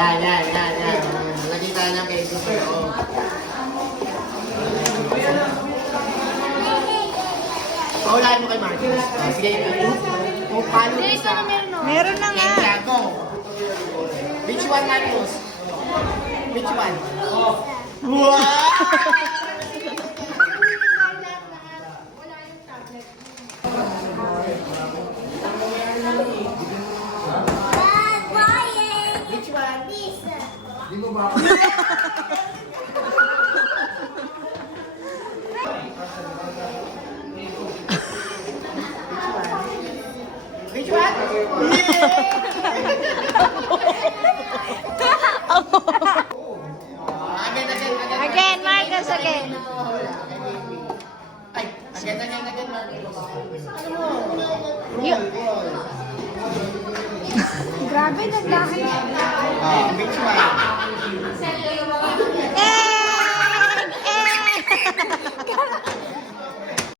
Yan. Lagay tayo ng candy sa loob. Paulahin mo kay Marcus. Sige, kung paano isa. Meron na nga. Kaya go. Which one, Marcus? Which one? Wow! Which one? Di mo ba? Which one? Again, Marcus, again. Ay, again, Marcus. Grabe, naglahan. Which one?